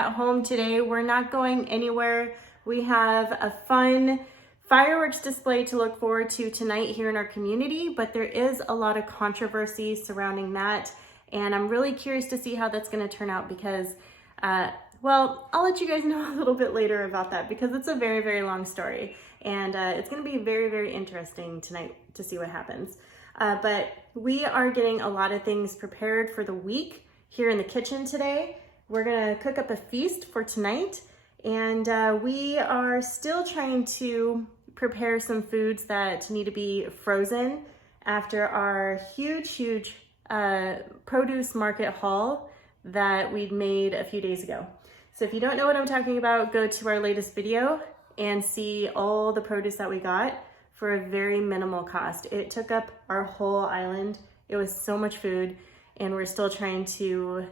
at home today. We're not going anywhere. We have a fun fireworks display to look forward to tonight here in our community, but there is a lot of controversy surrounding that. And I'm really curious to see how that's gonna turn out because, well, I'll let you guys know a little bit later about that because it's a very, very long story. And it's gonna be very, very interesting tonight to see what happens. But we are getting a lot of things prepared for the week here in the kitchen today. We're gonna cook up a feast for tonight. And we are still trying to prepare some foods that need to be frozen after our huge produce market haul that we'd made a few days ago. So if you don't know what I'm talking about, go to our latest video and see all the produce that we got for a very minimal cost. It took up our whole island. It was so much food and we're still trying to,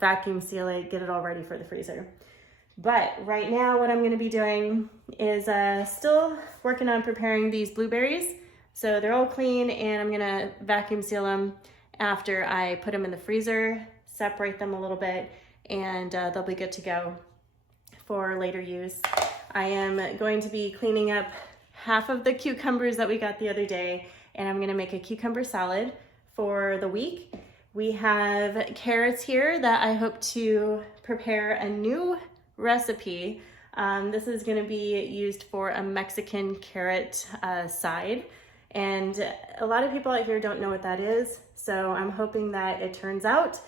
vacuum seal it, get it all ready for the freezer. But right now what I'm gonna be doing is still working on preparing these blueberries. So they're all clean and I'm gonna vacuum seal them after I put them in the freezer, separate them a little bit, and they'll be good to go for later use. I am going to be cleaning up half of the cucumbers that we got the other day, and I'm gonna make a cucumber salad for the week. We have carrots here that I hope to prepare a new recipe. This is gonna be used for a Mexican carrot side. And a lot of people out here don't know what that is. So I'm hoping that it turns out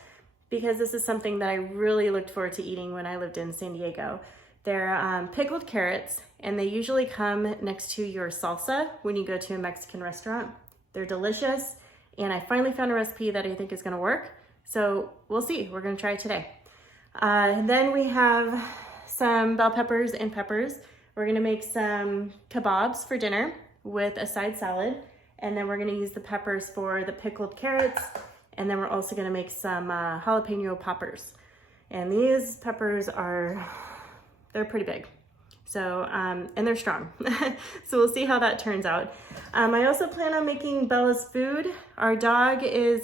because this is something that I really looked forward to eating when I lived in San Diego. They're pickled carrots and they usually come next to your salsa when you go to a Mexican restaurant. They're delicious. And I finally found a recipe that I think is gonna work. So we'll see, we're gonna try it today. Then we have some bell peppers and peppers. We're gonna make some kebabs for dinner with a side salad. And then we're gonna use the peppers for the pickled carrots. And then we're also gonna make some jalapeno poppers. And these peppers they're pretty big. So, and they're strong. So we'll see how that turns out. I also plan on making Bella's food. Our dog is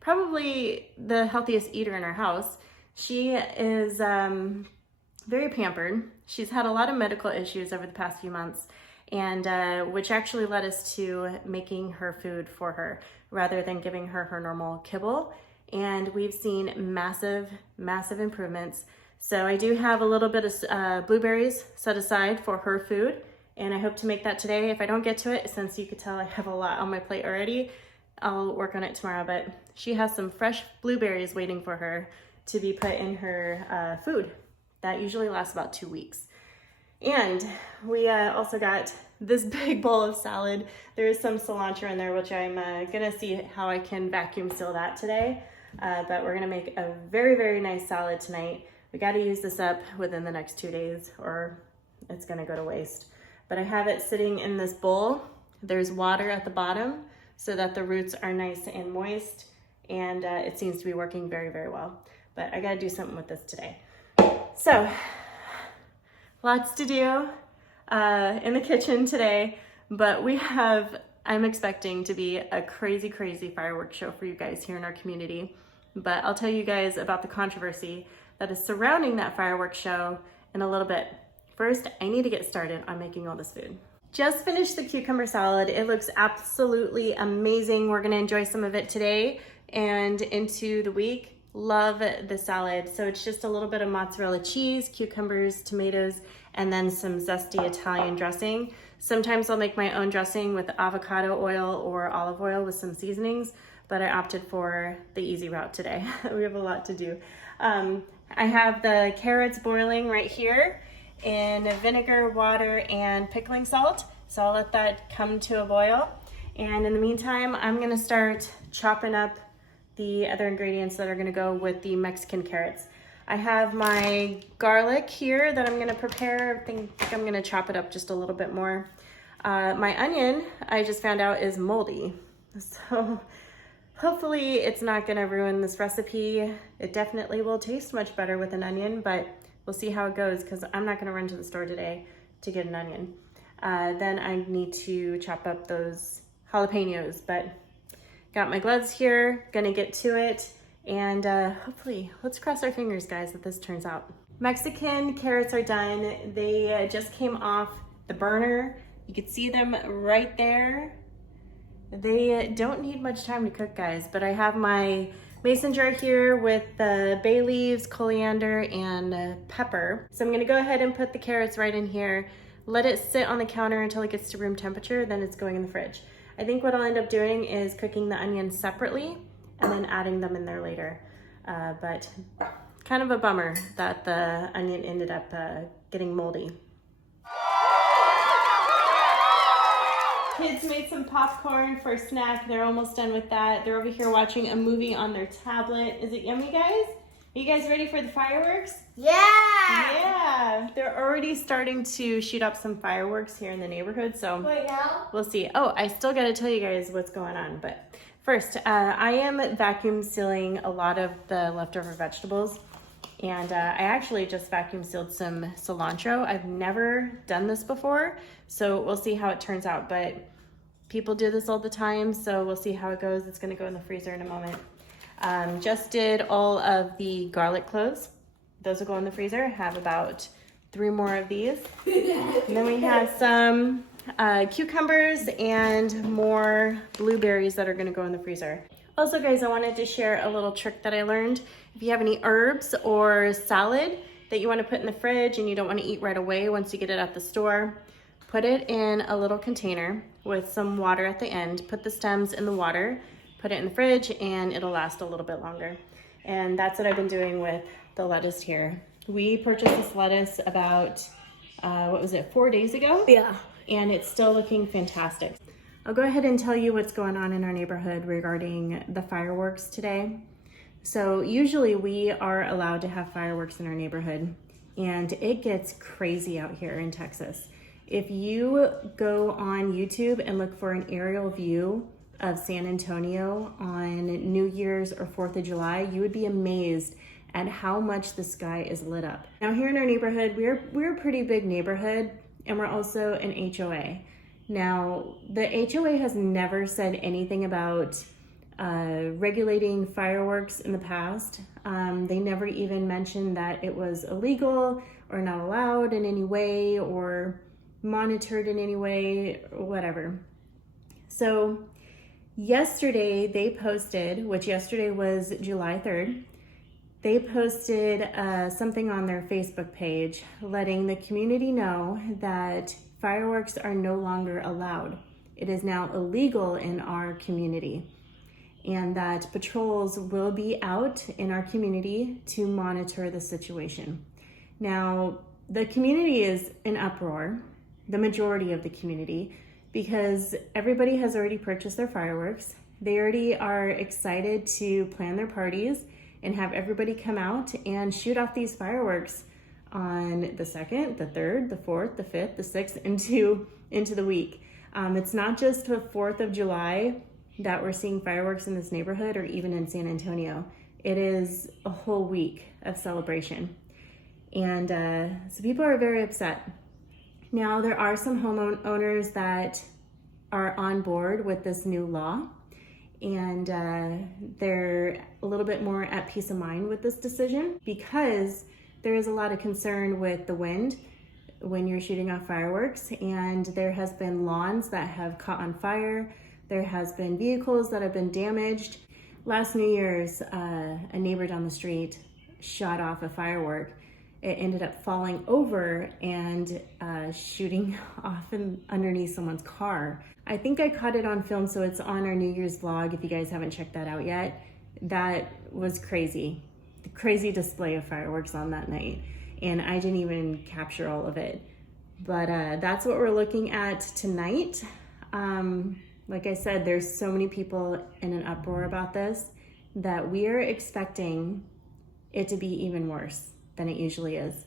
probably the healthiest eater in our house. She is very pampered. She's had a lot of medical issues over the past few months, and which actually led us to making her food for her rather than giving her her normal kibble. And we've seen massive improvements. So I do have a little bit of blueberries set aside for her food, and I hope to make that today. If I don't get to it, since you could tell I have a lot on my plate already, I'll work on it tomorrow, but she has some fresh blueberries waiting for her to be put in her food. That usually lasts about 2 weeks. And we also got this big bowl of salad. There is some cilantro in there, which I'm gonna see how I can vacuum seal that today. But we're gonna make a very nice salad tonight. We gotta use this up within the next 2 days or it's gonna go to waste. But I have it sitting in this bowl. There's water at the bottom so that the roots are nice and moist, and it seems to be working very well. But I gotta do something with this today. So, lots to do in the kitchen today, but I'm expecting to be a crazy fireworks show for you guys here in our community. But I'll tell you guys about the controversy that is surrounding that fireworks show in a little bit. First, I need to get started on making all this food. Just finished the cucumber salad. It looks absolutely amazing. We're gonna enjoy some of it today and into the week. Love the salad. So it's just a little bit of mozzarella cheese, cucumbers, tomatoes, and then some zesty Italian dressing. Sometimes I'll make my own dressing with avocado oil or olive oil with some seasonings, but I opted for the easy route today. We have a lot to do. I have the carrots boiling right here in vinegar, water, and pickling salt. So I'll let that come to a boil. And in the meantime, I'm gonna start chopping up the other ingredients that are gonna go with the Mexican carrots. I have my garlic here that I'm gonna prepare. I think I'm gonna chop it up just a little bit more. My onion, I just found out, is moldy. So hopefully it's not gonna ruin this recipe. It definitely will taste much better with an onion, but we'll see how it goes because I'm not gonna run to the store today to get an onion. Then I need to chop up those jalapenos, but got my gloves here, gonna get to it. And hopefully, let's cross our fingers, guys, that this turns out. Mexican carrots are done. They just came off the burner. You can see them right there. They don't need much time to cook, guys, but I have my mason jar here with the bay leaves, coriander, and pepper. So I'm gonna go ahead and put the carrots right in here, let it sit on the counter until it gets to room temperature, then it's going in the fridge. I think what I'll end up doing is cooking the onions separately and then adding them in there later. But kind of a bummer that the onion ended up getting moldy. Kids made some popcorn for a snack. They're almost done with that. They're over here watching a movie on their tablet. Is it yummy, guys? Are you guys ready for the fireworks? Yeah! Yeah! They're already starting to shoot up some fireworks here in the neighborhood, so Right now? we'll see. Oh, I still gotta tell you guys what's going on, but first, I am vacuum sealing a lot of the leftover vegetables. And I actually just vacuum sealed some cilantro. I've never done this before, so we'll see how it turns out. But people do this all the time, so we'll see how it goes. It's gonna go in the freezer in a moment. Just did all of the garlic cloves. Those will go in the freezer. I have about 3 more of these. And then we have some cucumbers and more blueberries that are gonna go in the freezer. Also, guys, I wanted to share a little trick that I learned. If you have any herbs or salad that you want to put in the fridge and you don't want to eat right away once you get it at the store, put it in a little container with some water at the end. Put the stems in the water, put it in the fridge, and it'll last a little bit longer. And that's what I've been doing with the lettuce here. We purchased this lettuce about, 4 days ago? Yeah. And it's still looking fantastic. I'll go ahead and tell you what's going on in our neighborhood regarding the fireworks today. So usually we are allowed to have fireworks in our neighborhood, and it gets crazy out here in Texas. If you go on YouTube and look for an aerial view of San Antonio on New Year's or 4th of July, you would be amazed at how much the sky is lit up. Now here in our neighborhood, we're a pretty big neighborhood, and we're also an HOA. Now, the HOA has never said anything about regulating fireworks in the past. They never even mentioned that it was illegal or not allowed in any way or monitored in any way or whatever. So yesterday they posted, which yesterday was July 3rd, they posted something on their Facebook page letting the community know that fireworks are no longer allowed. It is now illegal in our community, and that patrols will be out in our community to monitor the situation. Now, the community is in uproar, the majority of the community, because everybody has already purchased their fireworks. They already are excited to plan their parties and have everybody come out and shoot off these fireworks on the 2nd, the 3rd, the 4th, the 5th, the 6th, into the week. It's not just the 4th of July that we're seeing fireworks in this neighborhood or even in San Antonio. It is a whole week of celebration. And so people are very upset. Now, there are some homeowners that are on board with this new law, and they're a little bit more at peace of mind with this decision because there is a lot of concern with the wind when you're shooting off fireworks, and there has been lawns that have caught on fire. There has been vehicles that have been damaged. Last New Year's, a neighbor down the street shot off a firework. It ended up falling over and shooting off underneath someone's car. I think I caught it on film, so it's on our New Year's vlog if you guys haven't checked that out yet. That was crazy. The crazy display of fireworks on that night, and I didn't even capture all of it. But that's what we're looking at tonight. Like I said, there's so many people in an uproar about this that we are expecting it to be even worse than it usually is,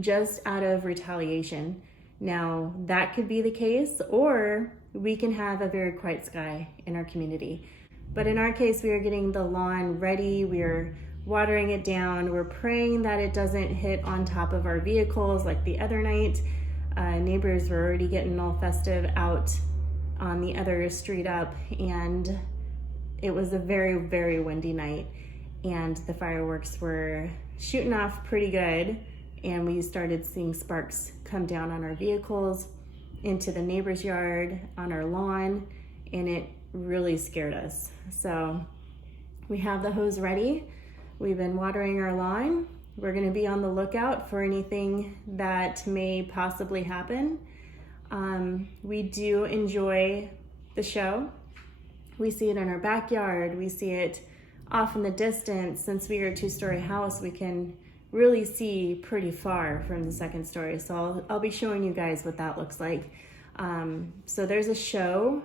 just out of retaliation. Now, that could be the case, or we can have a very quiet sky in our community. But in our case, we are getting the lawn ready. We are watering it down. We're praying that it doesn't hit on top of our vehicles like the other night. Neighbors were already getting all festive out on the other street up, and it was a very, very windy night. and the fireworks were shooting off pretty good, and we started seeing sparks come down on our vehicles, into the neighbor's yard, on our lawn, and it really scared us. So we have the hose ready. We've been watering our lawn. We're gonna be on the lookout for anything that may possibly happen. We do enjoy the show. We see it in our backyard. We see it off in the distance. Since we are a 2-story house, we can really see pretty far from the second story. So I'll be showing you guys what that looks like. So there's a show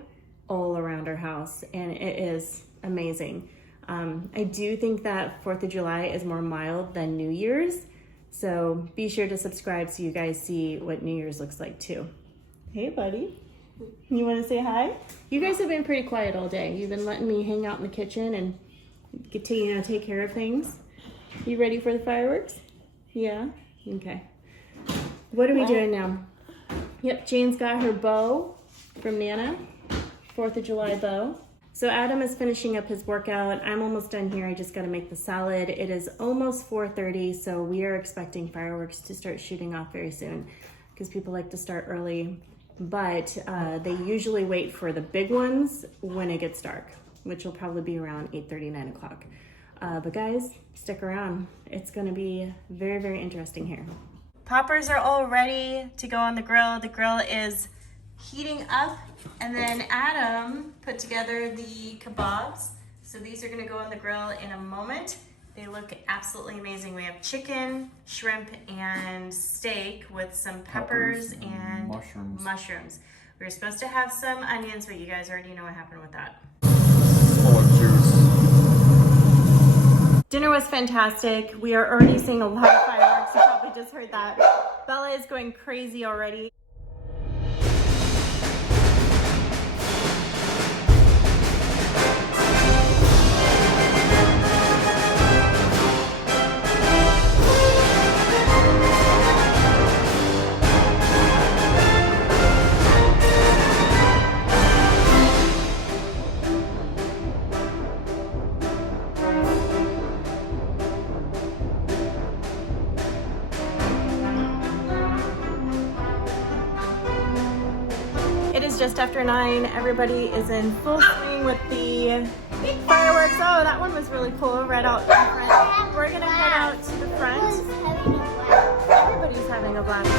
all around our house, and it is amazing. I do think that 4th of July is more mild than New Year's. So be sure to subscribe so you guys see what New Year's looks like too. Hey buddy, you want to say hi? You guys have been pretty quiet all day. You've been letting me hang out in the kitchen and get to, take care of things. You ready for the fireworks? Yeah? Okay. What are we doing now? Yep, Jane's got her bow from Nana, 4th of July bow. So Adam is finishing up his workout. I'm almost done here. I just got to make the salad. It is almost 4:30, so we are expecting fireworks to start shooting off very soon because people like to start early. But they usually wait for the big ones when it gets dark, which will probably be around 8:30, 9 o'clock. But guys, stick around. It's gonna be very, very interesting here. Poppers are all ready to go on the grill. The grill is heating up, and then Adam put together the kebabs. So these are gonna go on the grill in a moment. They look absolutely amazing. We have chicken, shrimp, and steak with some peppers and mushrooms. We were supposed to have some onions, but you guys already know what happened with that. Full of juice. Dinner was fantastic. We are already seeing a lot of fireworks. You probably just heard that. Bella is going crazy already. It is just after 9. Everybody is in full swing with the fireworks. Oh, that one was really cool, right out in front. We're gonna head out to the front. Everybody's having a blast.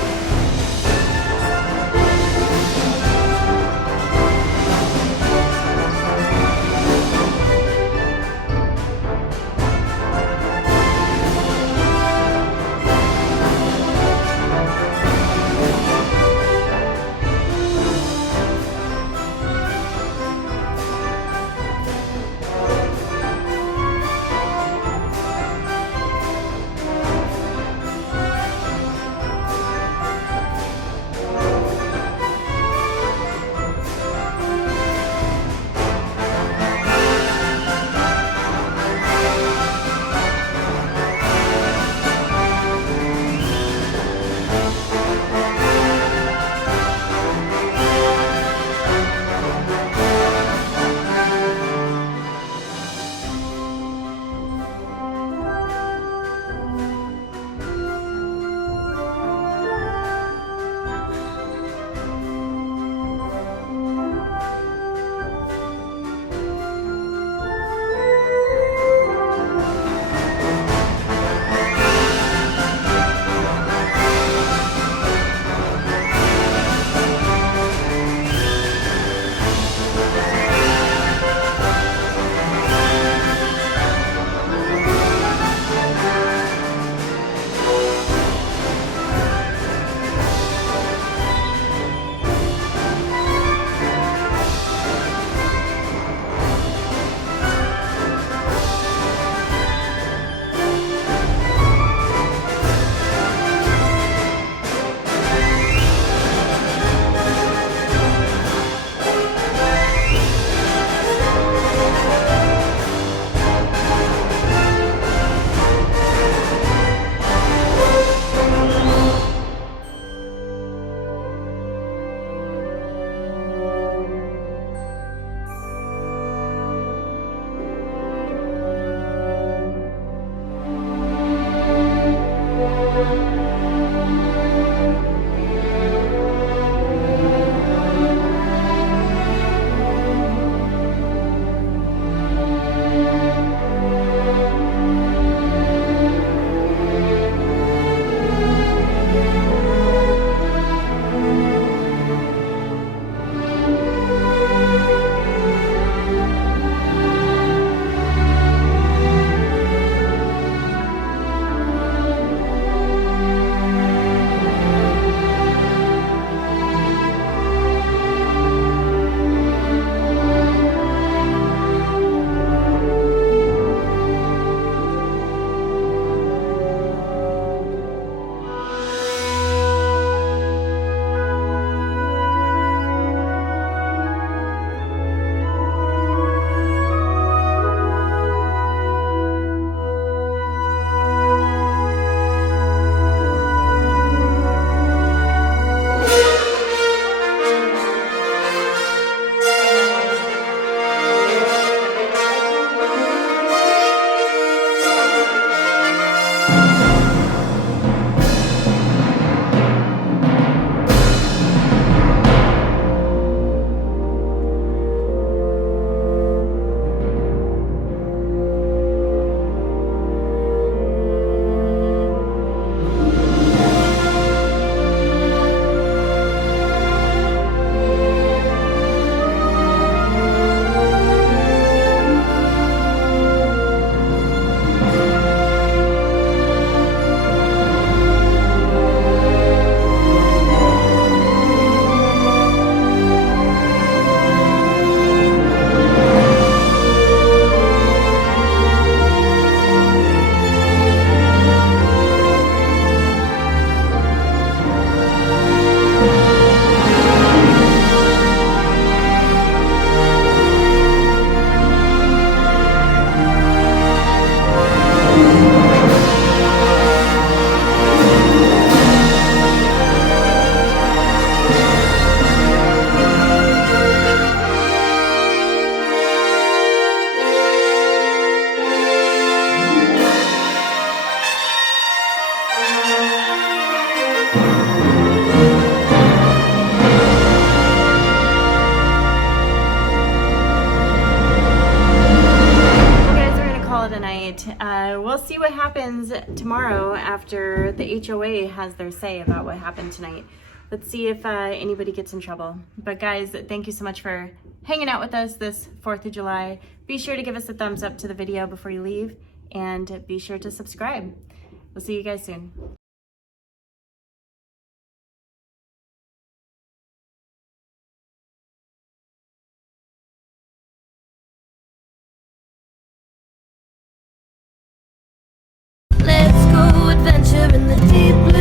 we'll see what happens tomorrow after the HOA has their say about what happened tonight. Let's see if anybody gets in trouble. But guys, thank you so much for hanging out with us this 4th of July. Be sure to give us a thumbs up to the video before you leave, and be sure to subscribe. We'll see you guys soon. Let's go adventure in the deep blue